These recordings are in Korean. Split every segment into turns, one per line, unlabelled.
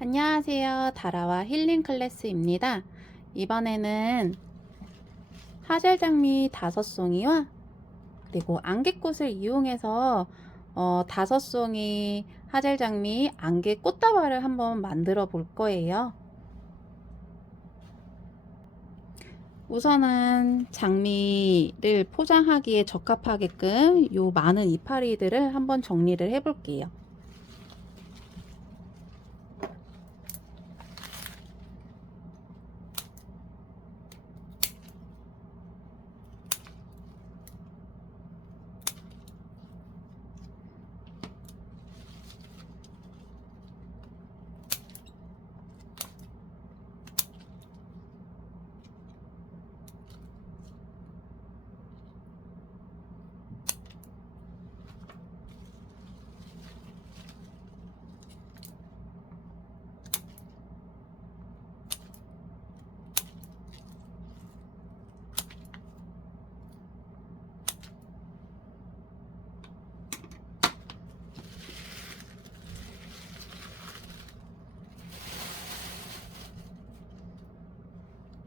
안녕하세요. 다라와 힐링 클래스입니다. 이번에는 하젤 장미 다섯 송이와 그리고 안개꽃을 이용해서 어, 다섯 송이 하젤 장미 안개 꽃다발을 한번 만들어 볼 거예요. 우선은 장미를 포장하기에 적합하게끔 요 많은 이파리들을 한번 정리를 해 볼게요.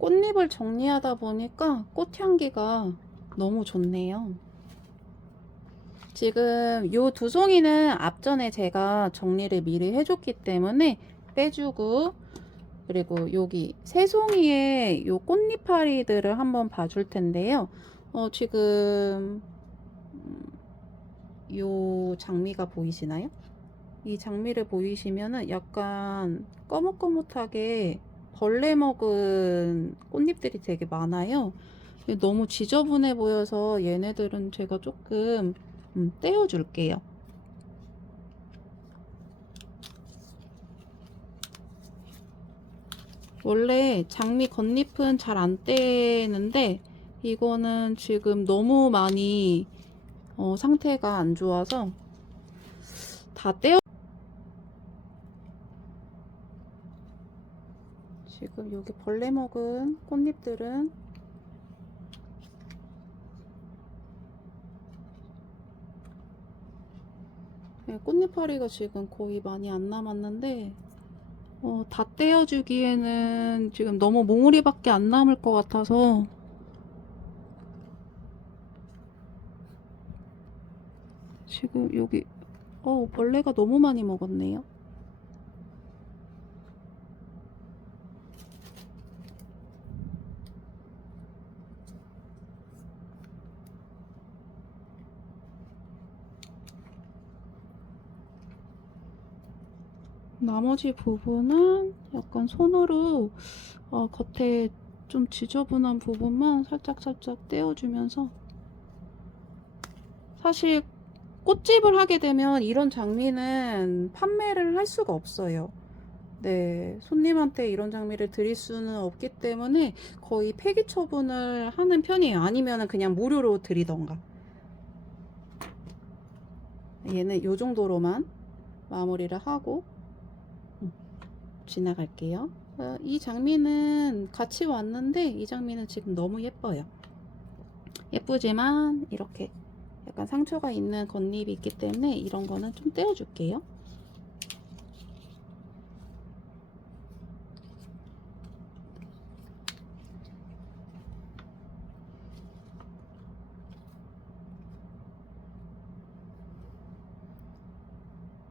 꽃잎을 정리하다 보니까 꽃향기가 너무 좋네요. 지금 요두 송이는 앞전에 제가 정리를 미리 해줬기 때문에 빼주고 그리고 여기 세 송이의 요 꽃잎파리들을 한번 봐줄 텐데요. 어, 지금 음, 요 장미가 보이시나요? 이 장미를 보이시면은 약간 거뭇거뭇하게 벌레 먹은 꽃잎들이 되게 많아요. 너무 지저분해 보여서 얘네들은 제가 조금 음, 떼어줄게요. 원래 장미 겉잎은 잘 안 떼는데 이거는 지금 너무 많이 어, 상태가 안 좋아서 다 떼어 지금 여기 벌레 먹은 꽃잎들은 네, 꽃잎파리가 지금 거의 많이 안 남았는데 어, 다 떼어주기에는 지금 너무 몽우리밖에 안 남을 것 같아서 지금 여기 어, 벌레가 너무 많이 먹었네요. 나머지 부분은 약간 손으로 어, 겉에 좀 지저분한 부분만 살짝살짝 떼어주면서 사실 꽃집을 하게 되면 이런 장미는 판매를 할 수가 없어요. 네, 손님한테 이런 장미를 드릴 수는 없기 때문에 거의 폐기 처분을 하는 편이에요. 아니면 그냥 무료로 드리던가. 얘는 이 정도로만 마무리를 하고 지나갈게요. 어, 이 장미는 같이 왔는데 이 장미는 지금 너무 예뻐요. 예쁘지만 이렇게 약간 상처가 있는 겉잎이 있기 때문에 이런 거는 좀 떼어줄게요.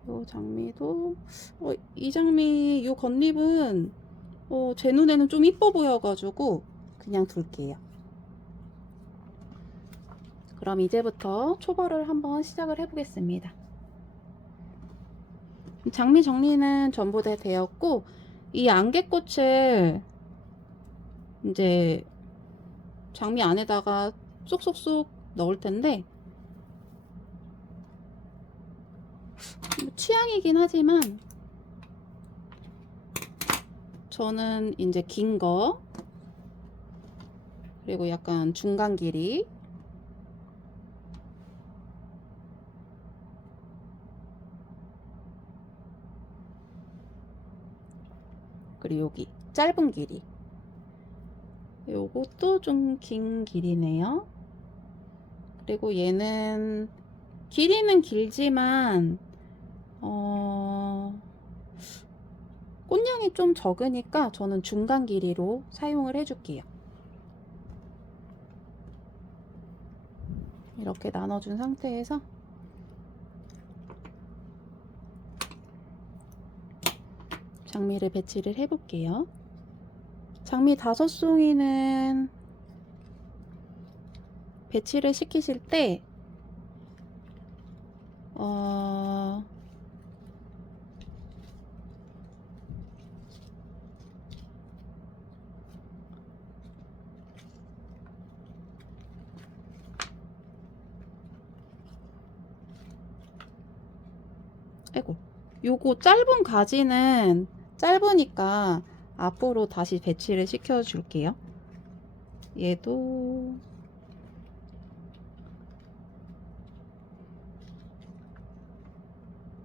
요 장미도 어, 이 장미 요 겉잎은 어, 제 눈에는 좀 이뻐 보여가지고 그냥 둘게요. 그럼 이제부터 초벌을 한번 시작을 해보겠습니다. 장미 정리는 전부 다 되었고 이 안개꽃을 이제 장미 안에다가 쏙쏙쏙 넣을 텐데 뭐 취향이긴 하지만 저는 이제 긴 거 그리고 약간 중간 길이. 그리고 여기 짧은 길이. 요것도 좀 긴 길이네요. 그리고 얘는 길이는 길지만 어, 수량이 좀 적으니까 저는 중간 길이로 사용을 해줄게요. 이렇게 나눠준 상태에서 장미를 배치를 해볼게요. 장미 다섯 송이는 배치를 시키실 때, 어, 아이고, 요거 짧은 가지는 짧으니까 앞으로 다시 배치를 시켜 줄게요. 얘도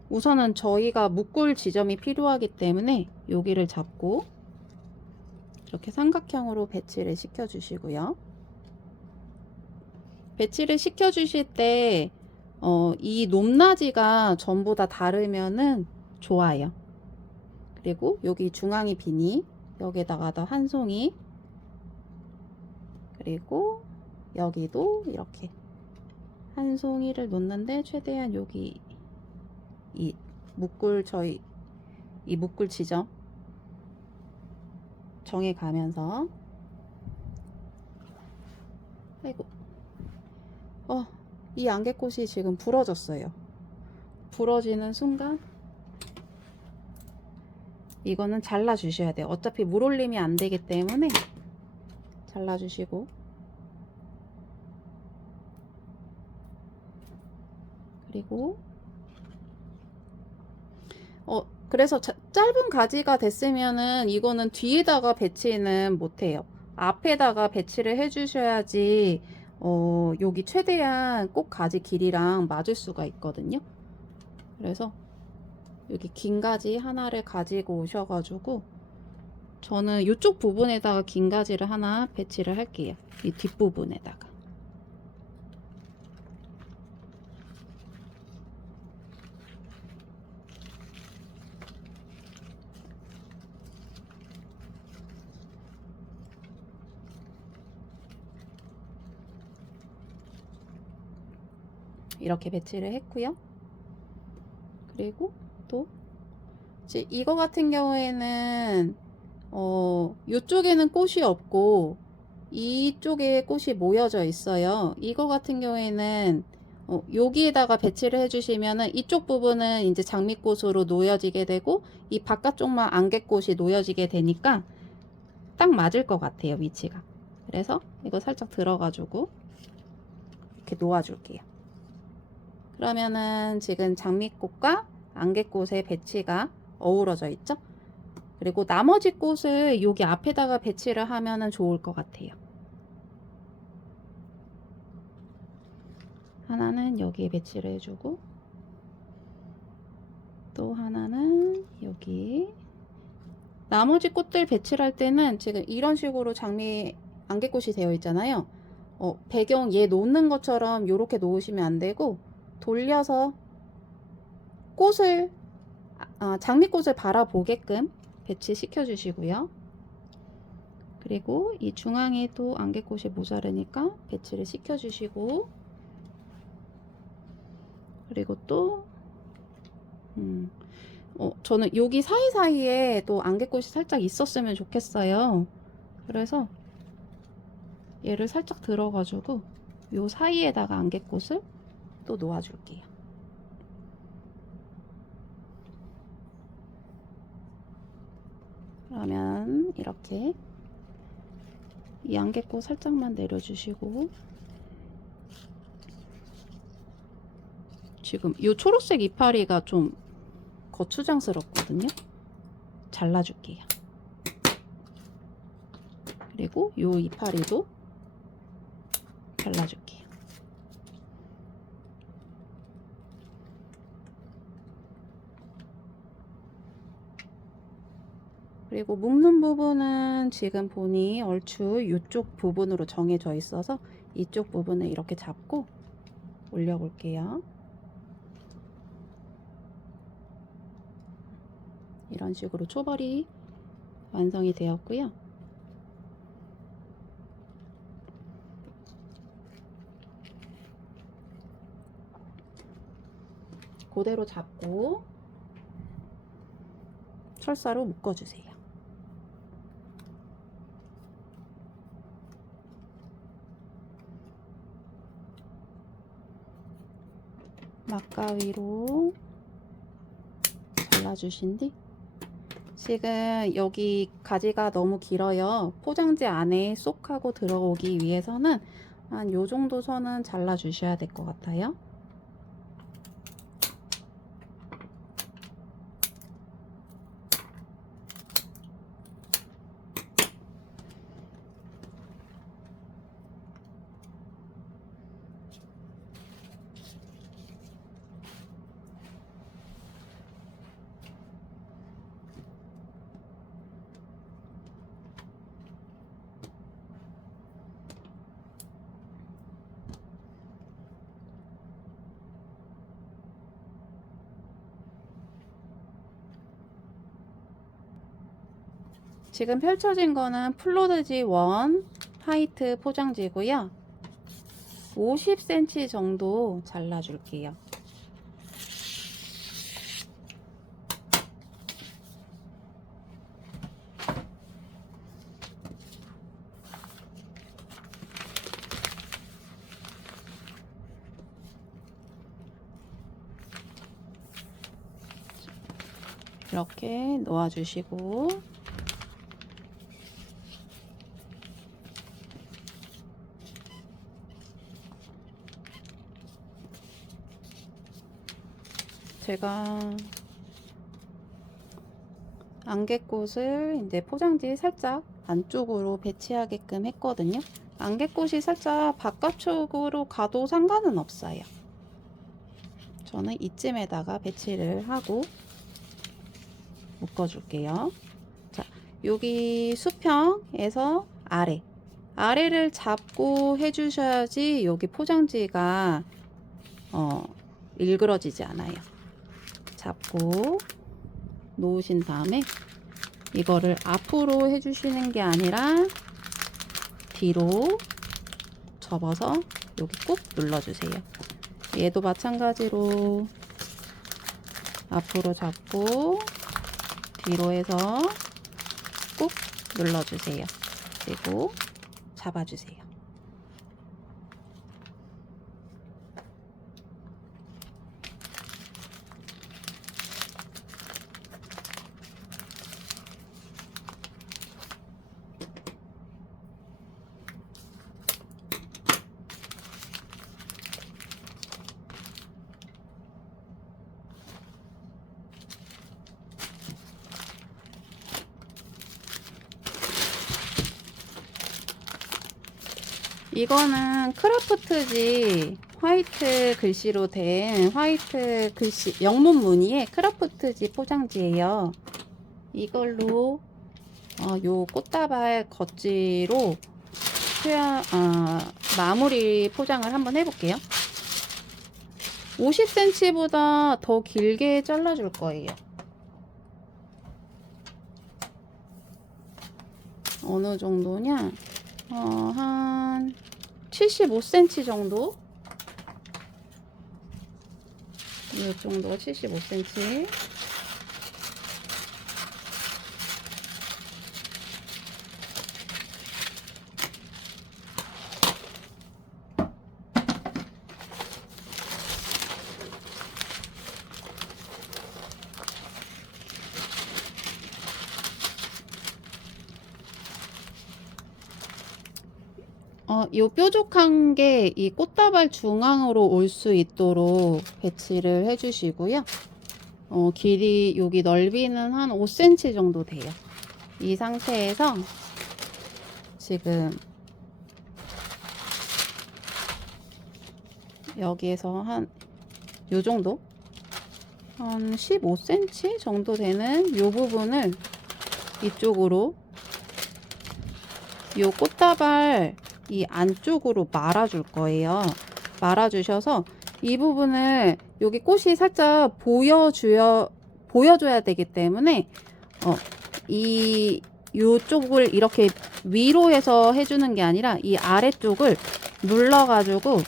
우선은 저희가 묶을 지점이 필요하기 때문에 여기를 잡고 이렇게 삼각형으로 배치를 시켜 주시고요. 배치를 시켜 주실 때 어, 이 높낮이가 전부 다 다르면은 좋아요. 그리고 여기 중앙이 비니, 여기다가 더 한 송이, 그리고 여기도 이렇게 한 송이를 놓는데 최대한 여기 이 묶을 저희 이 묶을 지점 정해 가면서 아이고 어 이 안개꽃이 지금 부러졌어요. 부러지는 순간 이거는 잘라 주셔야 돼요. 어차피 물 올림이 안 되기 때문에 잘라 주시고 그리고 어 그래서 자- 짧은 가지가 됐으면은 이거는 뒤에다가 배치는 못해요. 앞에다가 배치를 해주셔야지 어 여기 최대한 꼭 가지 길이랑 맞을 수가 있거든요. 그래서 여기 긴 가지 하나를 가지고 오셔가지고 저는 이쪽 부분에다가 긴 가지를 하나 배치를 할게요. 이 뒷부분에다가. 이렇게 배치를 했고요. 그리고 또 이거 같은 경우에는 어 이쪽에는 꽃이 없고 이쪽에 꽃이 모여져 있어요. 이거 같은 경우에는 어, 여기에다가 배치를 해주시면은 이쪽 부분은 이제 장미꽃으로 놓여지게 되고 이 바깥쪽만 안개꽃이 놓여지게 되니까 딱 맞을 것 같아요 위치가. 그래서 이거 살짝 들어가지고 이렇게 놓아줄게요. 그러면은 지금 장미꽃과 안개꽃의 배치가 어우러져 있죠? 그리고 나머지 꽃을 여기 앞에다가 배치를 하면은 좋을 것 같아요. 하나는 여기에 배치를 해주고 또 하나는 여기 나머지 꽃들 배치를 할 때는 지금 이런 식으로 장미 안개꽃이 되어 있잖아요. 어, 배경 얘 놓는 것처럼 이렇게 놓으시면 안 되고 돌려서 꽃을 아, 장미꽃을 바라보게끔 배치시켜 주시고요. 그리고 이 중앙에도 안개꽃이 모자르니까 배치를 시켜 주시고 그리고 또 음, 어, 저는 여기 사이사이에 또 안개꽃이 살짝 있었으면 좋겠어요. 그래서 얘를 살짝 들어가지고 요 사이에다가 안개꽃을 또 놓아줄게요. 그러면 이렇게 이 안개꽃 살짝만 내려주시고 지금 이 초록색 이파리가 좀 거추장스럽거든요. 잘라줄게요. 그리고 이 이파리도 잘라줄게요. 그리고 묶는 부분은 지금 보니 얼추 이쪽 부분으로 정해져 있어서 이쪽 부분을 이렇게 잡고 올려 볼게요. 이런 식으로 초벌이 완성이 되었고요. 그대로 잡고 철사로 묶어주세요. 막가위로 잘라주신 뒤 지금 여기 가지가 너무 길어요. 포장지 안에 쏙 하고 들어오기 위해서는 한 요 정도 선은 잘라 주셔야 될 것 같아요. 지금 펼쳐진 거는 플로드지 1 화이트 포장지고요. 50cm 정도 잘라줄게요. 이렇게 놓아주시고 제가 안개꽃을 이제 포장지 살짝 안쪽으로 배치하게끔 했거든요. 안개꽃이 살짝 바깥쪽으로 가도 상관은 없어요. 저는 이쯤에다가 배치를 하고 묶어줄게요. 자, 여기 수평에서 아래. 아래를 잡고 해주셔야지 여기 포장지가 어, 일그러지지 않아요. 잡고 놓으신 다음에 이거를 앞으로 해주시는 게 아니라 뒤로 접어서 여기 꾹 눌러주세요. 얘도 마찬가지로 앞으로 잡고 뒤로 해서 꾹 눌러주세요. 그리고 잡아주세요. 이거는 크라프트지 화이트 글씨로 된 화이트 글씨 영문 무늬의 크라프트지 포장지예요. 이걸로 어, 요 꽃다발 겉지로 표현, 어, 마무리 포장을 한번 해볼게요. 50cm보다 더 길게 잘라줄 거예요. 어느 정도냐? 어, 한 75cm 정도? 이 정도가 75cm. 어, 요 뾰족한 게 이 꽃다발 중앙으로 올 수 있도록 배치를 해주시고요. 어, 길이, 여기 넓이는 한 5cm 정도 돼요. 이 상태에서 지금 여기에서 한 요 정도? 한 15cm 정도 되는 요 부분을 이쪽으로 요 꽃다발 이 안쪽으로 말아줄 거예요. 말아주셔서 이 부분을 여기 꽃이 살짝 보여줘야 보여줘야 되기 때문에 어, 이 이쪽을 이렇게 위로 해서 해주는 게 아니라 이 아래쪽을 눌러가지고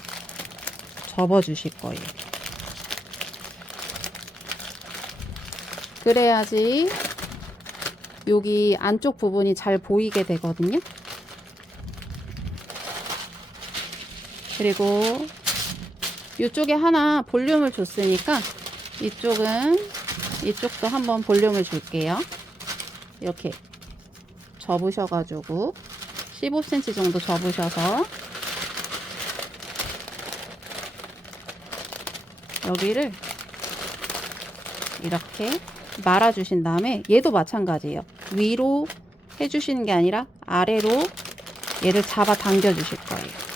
접어주실 거예요. 그래야지 여기 안쪽 부분이 잘 보이게 되거든요. 그리고 이쪽에 하나 볼륨을 줬으니까 이쪽은 이쪽도 한번 볼륨을 줄게요. 이렇게 접으셔가지고 15cm 정도 접으셔서 여기를 이렇게 말아주신 다음에 얘도 마찬가지예요. 위로 해주시는 게 아니라 아래로 얘를 잡아 당겨 주실 거예요.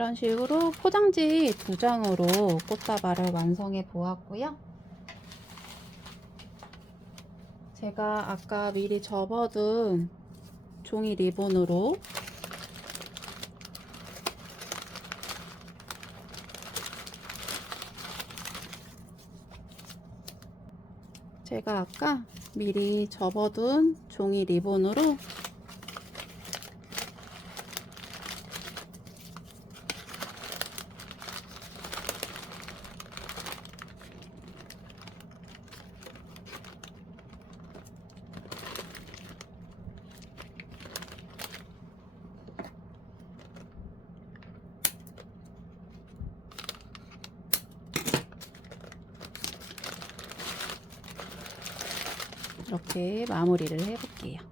이런 식으로 포장지 두 장으로 꽃다발을 완성해 보았고요. 제가 아까 미리 접어둔 종이 리본으로 제가 아까 미리 접어둔 종이 리본으로 이렇게 마무리를 해볼게요.